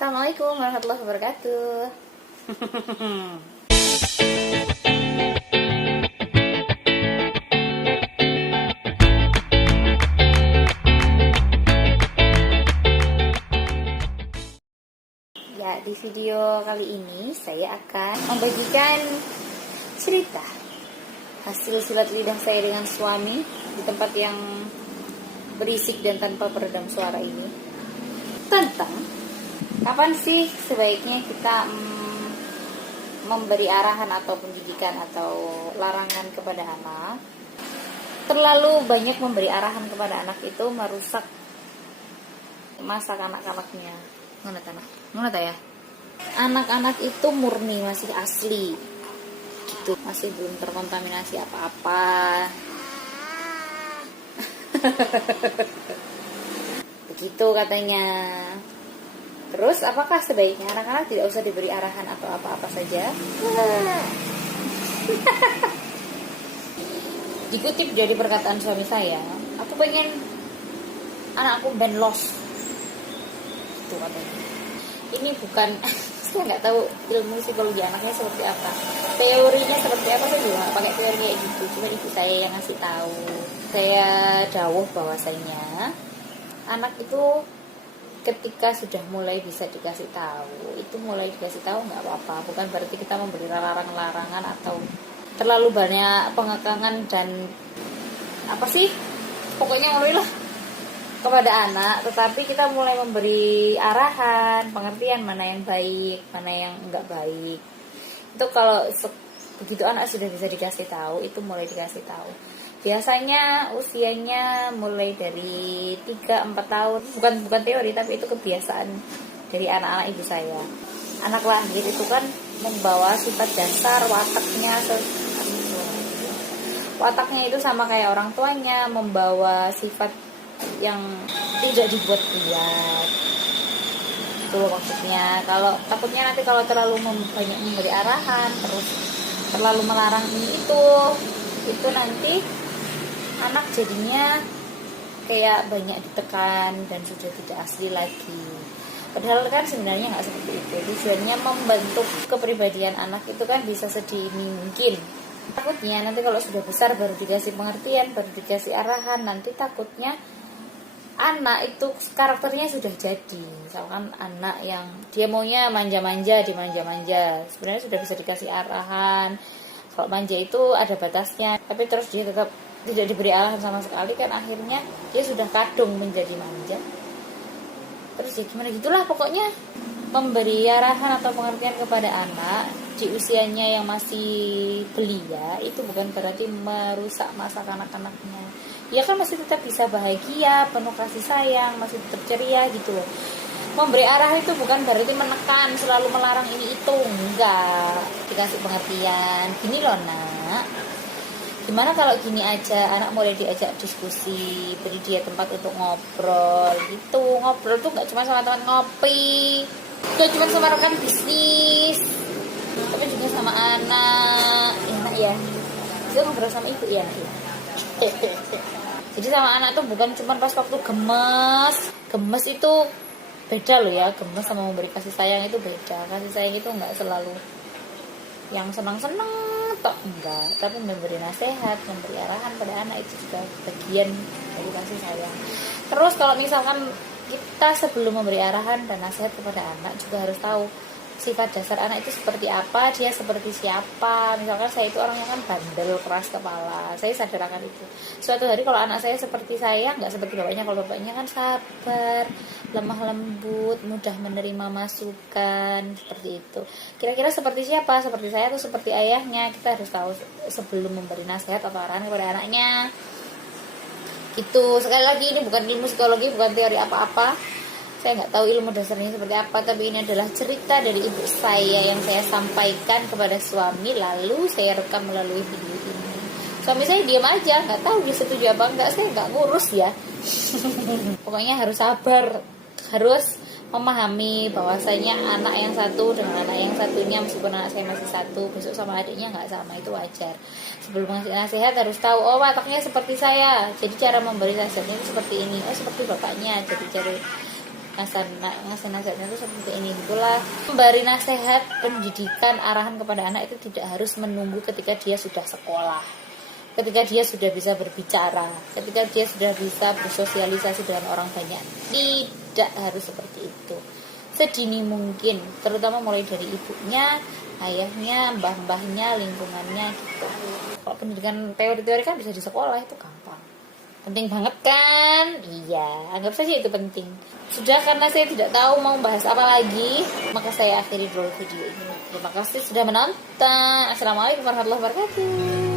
Assalamualaikum warahmatullahi wabarakatuh. Ya, di video kali ini saya akan membagikan cerita hasil silat lidah saya dengan suami di tempat yang berisik dan tanpa peredam suara ini, tentang kapan sih sebaiknya kita memberi arahan atau pendidikan atau larangan kepada anak. Terlalu banyak memberi arahan kepada anak itu merusak masa kanak-kanaknya. Mana ya? Anak-anak itu murni, masih asli gitu, masih belum terkontaminasi apa-apa. Begitu katanya. Terus apakah sebaiknya anak-anak tidak usah diberi arahan atau apa-apa saja? Dikutip dari perkataan suami saya, aku pengen anakku band lost. Itu katanya. Ini bukan, saya nggak tahu ilmu psikologi anaknya seperti apa, teorinya seperti apa, saya juga nggak pakai teori kayak gitu. Cuma ibu saya yang ngasih tahu. Saya dawuh bahwasanya anak itu ketika sudah mulai bisa dikasih tahu, itu mulai dikasih tahu nggak apa-apa. Bukan berarti kita memberi larangan-larangan atau terlalu banyak pengekangan dan apa sih, pokoknya mulailah kepada anak. Tetapi kita mulai memberi arahan, pengertian mana yang baik, mana yang enggak baik. Itu kalau begitu anak sudah bisa dikasih tahu, itu mulai dikasih tahu. Biasanya usianya mulai dari 3-4 tahun. Bukan teori, tapi itu kebiasaan dari anak-anak ibu saya. Anak lahir itu kan membawa sifat dasar wataknya itu sama kayak orang tuanya, membawa sifat yang tidak dibuat-buat. Itu maksudnya. Kalau takutnya nanti kalau terlalu banyak memberi arahan, terus terlalu melarang ini itu nanti anak jadinya kayak banyak ditekan dan sudah tidak asli lagi. Padahal kan sebenarnya nggak seperti itu. Tujuannya membentuk kepribadian anak itu kan bisa sedini mungkin. Takutnya nanti kalau sudah besar baru dikasih pengertian, baru dikasih arahan, nanti takutnya anak itu karakternya sudah jadi. Misalkan anak yang dia maunya manja-manja, dimanja-manja, sebenarnya sudah bisa dikasih arahan. Kalau manja itu ada batasnya, tapi terus dia tetap tidak diberi arahan sama sekali, kan akhirnya dia sudah kadung menjadi manja. Terus ya gimana gitulah, pokoknya memberi arahan atau pengertian kepada anak di usianya yang masih belia itu bukan berarti merusak masa kanak-kanaknya. Ya kan masih tetap bisa bahagia, penuh kasih sayang, masih tetap ceria gitu loh. Memberi arah itu bukan berarti menekan, selalu melarang ini itu, enggak. Dikasih pengertian, gini loh nak, gimana kalau gini aja, anak mulai diajak diskusi, beri dia tempat untuk ngobrol gitu. Ngobrol tuh gak cuma sama teman ngopi, gak cuma sama rekan bisnis, tapi juga sama anak. Enak ya, dia ngobrol sama ibu ya. Jadi sama anak tuh bukan cuma pas waktu gemes itu beda loh ya. Gemes sama memberi kasih sayang itu beda. Kasih sayang itu nggak selalu yang senang-senang tok, enggak, tapi memberi nasihat, memberi arahan pada anak itu juga bagian dari kasih sayang. Terus kalau misalkan kita sebelum memberi arahan dan nasihat kepada anak juga harus tahu sifat dasar anak itu seperti apa, dia seperti siapa. Misalkan saya itu orangnya kan bandel, keras kepala, saya sadar akan itu. Suatu hari kalau anak saya seperti saya, nggak seperti bapaknya. Kalau bapaknya kan sabar, lemah lembut, mudah menerima masukan, seperti itu. Kira-kira seperti siapa? Seperti saya atau seperti ayahnya? Kita harus tahu sebelum memberi nasihat atau arahan kepada anaknya. Gitu. Sekali lagi, ini bukan ilmu psikologi, bukan teori apa-apa. Saya nggak tahu ilmu dasarnya seperti apa, tapi ini adalah cerita dari ibu saya yang saya sampaikan kepada suami, lalu saya rekam melalui video ini. Suami saya diam aja, nggak tahu dia setuju apa enggak, saya nggak ngurus ya. Pokoknya harus sabar, harus memahami bahwasanya anak yang satu dengan anak yang satunya, meskipun anak saya masih satu, besok sama adiknya nggak sama, itu wajar. Sebelum ngasih nasihat harus tahu, oh wataknya seperti saya, jadi cara memberi nasihatnya itu seperti ini. Oh seperti bapaknya, jadi cara ngasih nasihatnya itu seperti ini, itulah memberi nasihat pendidikan arahan kepada anak itu tidak harus menunggu ketika dia sudah sekolah, ketika dia sudah bisa berbicara, ketika dia sudah bisa bersosialisasi dengan orang banyak. Tidak harus seperti itu, sedini mungkin, terutama mulai dari ibunya, ayahnya, mbah-mbahnya, lingkungannya gitu. Kalau pendidikan teori-teori kan bisa di sekolah, itu gampang. Penting banget kan? Iya, anggap saja itu penting. Sudah, karena saya tidak tahu mau bahas apa lagi, maka saya akhiri dulu video ini. Terima kasih sudah menonton. Assalamualaikum warahmatullahi wabarakatuh.